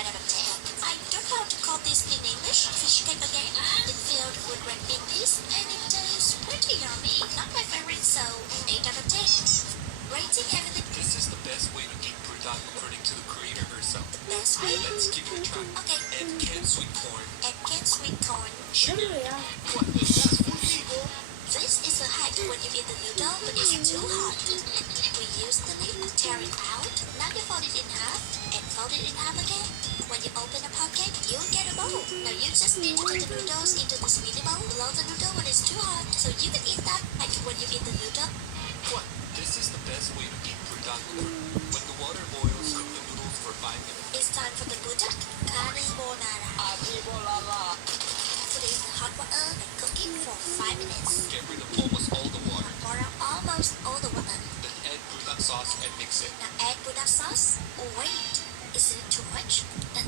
9 out of 10. I don't know how to call this in English. Fish cake again. It's filled with red bean peas and it tastes pretty yummy. Not my favorite, so 8 out of 10. Rating everything. This is the best way to eat burdak according to the creator herself. The best way. Let's give it a try. Okay. Add canned sweet corn, Add canned sweet corn. sugar. 별로야. What is that for people? This is a hack when you eat the noodle, but it's too hot. We use the lid to tear it out. Now you fold it in half and fold it in half again. When you open a pocket, you'll get a bowl. Now you just need to put the noodles into the sweetie bowl below the noodle when it's too hot, so you can eat that like when you eat the noodle. What? This is the best way to eat burdak. When the water boils, cook the noodles for 5 minutes. It's time for the budak carbonara. Put it in the hot water and cook it for 5 minutes. Get rid of almost all the water. Pour out almost all the water. Then add burdak sauce and mix it. Now add budak sauce. Oh wait, is it too much? No.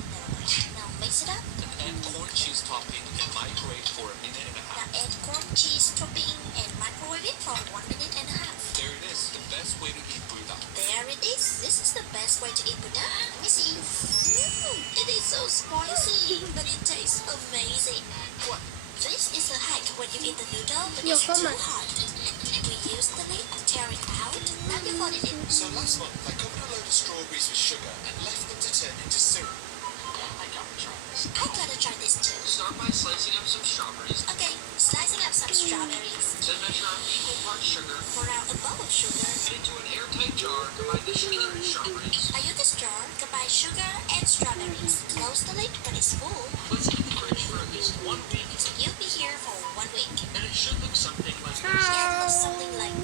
Now mix it up. Then add corn cheese topping and microwave for a minute and a Now half. add corn cheese topping and microwave it for 1 minute and a half. There it is, the best way to eat burdak. There it is. This is the best way to eat budak. Let me see. It is so spicy, but it tastes amazing. What? This is a hack when you eat the noodle, but Yeah, it's too come on. hot. We use the lid to tear it out. Now you fold it in. So last month I covered a load of strawberries with sugar and left them to turn into syrup. I gotta try this too. Start by slicing up some strawberries. Okay, slicing up some strawberries. Then measure out equal parts sugar. Pour out a bowl of sugar. Put into an airtight jar. Combine the sugar and strawberries. I use this jar, combine sugar and strawberries. Close the lid when it's full. Let's keep the fridge for at least 1 week, So you'll be here for 1 week. and it should look something like this. Yeah, it looks something like